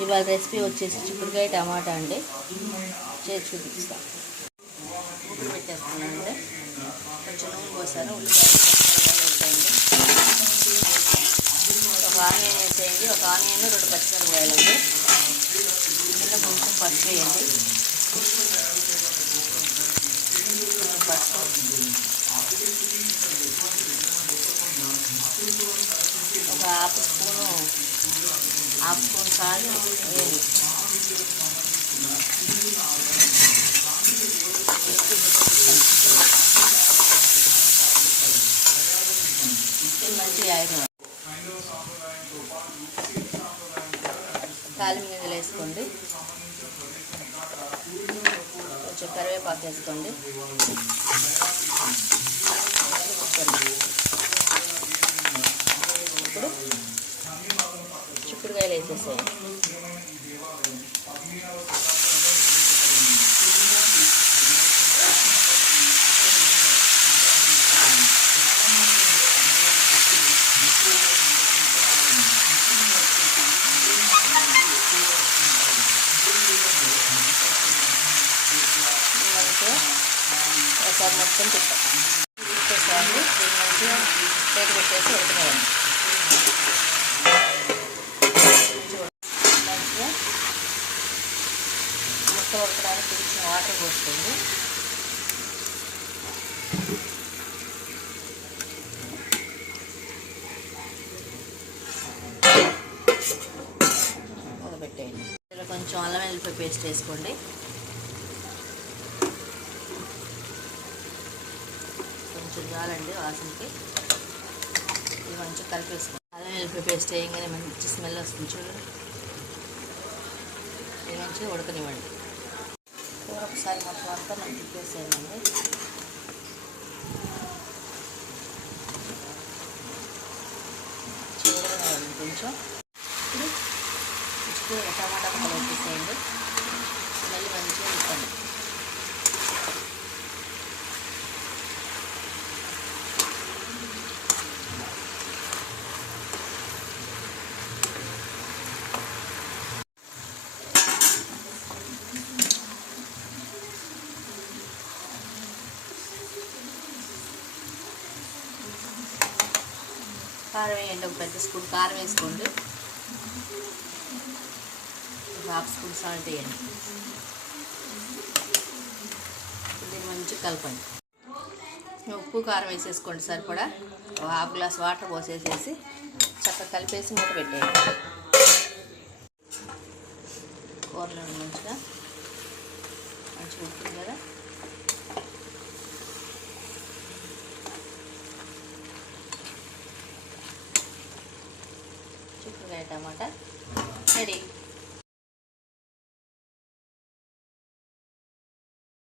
ఇవాళ రెసిపీ వచ్చేసి చిక్కుడుకాయ టమాటా అండి. చేసి చూపిస్తాం. ఉప్పు పెట్టేస్తున్నానండి. కొంచెం నూనె పోసాను. ఉల్లిపాయలు వేసేయండి. ఒక ఆనియన్ వేసేయండి. ఒక ఆనియన్ 2 పచ్చిమిరపకాయలండి. ఇందులో కొంచెం పసుపు వేయండి. పసుపు, ఒక హాఫ్ స్పూన్ సాల్ట్ వేయండి. మంచిగా ఆయిల్ తాలింపు గింజలు వేసుకోండి. కొంచెం కరివేపాకు వేసుకోండి. ఇప్పుడు చిక్కుడుకాయలు వేసేసేయండి. ఒకసారి మొత్తం తిప్పేసేయండి. దీన్ని మంచిగా ప్లేట్ పెట్టేసి ఉడకనేయండి. మంచిగా ముక్క ఉడకడానికి కొంచెం వాటర్ పోస్తుంది. పెట్టేయండి. ఇందులో కొంచెం అల్లం వెల్లుల్లి పేస్ట్ వేసుకోండి. కొంచెం చాలండి వాసనకి. ఇది మంచిగా కలిపేసుకోండి. అల్లం వెల్లుల్లి పేస్ట్ వేయగానే మంచి స్మెల్ వస్తుంది చూడండి. ఇది మంచిగా ఉడకనివ్వండి. కూర ఒకసారి మొత్తం అంతా మనం తిప్పేసేయండి. చూడనివ్వండి కొంచెం. ఇప్పుడు టమాటా ముక్కలు వేసేసేయండి. మళ్ళీ మంచిగా తిప్పండి. కారం వేయండి. ఒక పెద్ద స్పూన్ కారం వేసుకోండి. ఒక హాఫ్ స్పూన్ సాల్ట్ వేయండి. దీన్ని మంచిగా కలపండి. ఉప్పు కారం వేసేసుకోండి సరిపడా. ఒక హాఫ్ గ్లాస్ వాటర్ పోసేసేసి చక్కగా కలిపేసి మూత పెట్టేయండి. కూరలో మంచిగా ఉడుతుంది కదా. చిక్కుడుకాయ టమాటా రెడీ.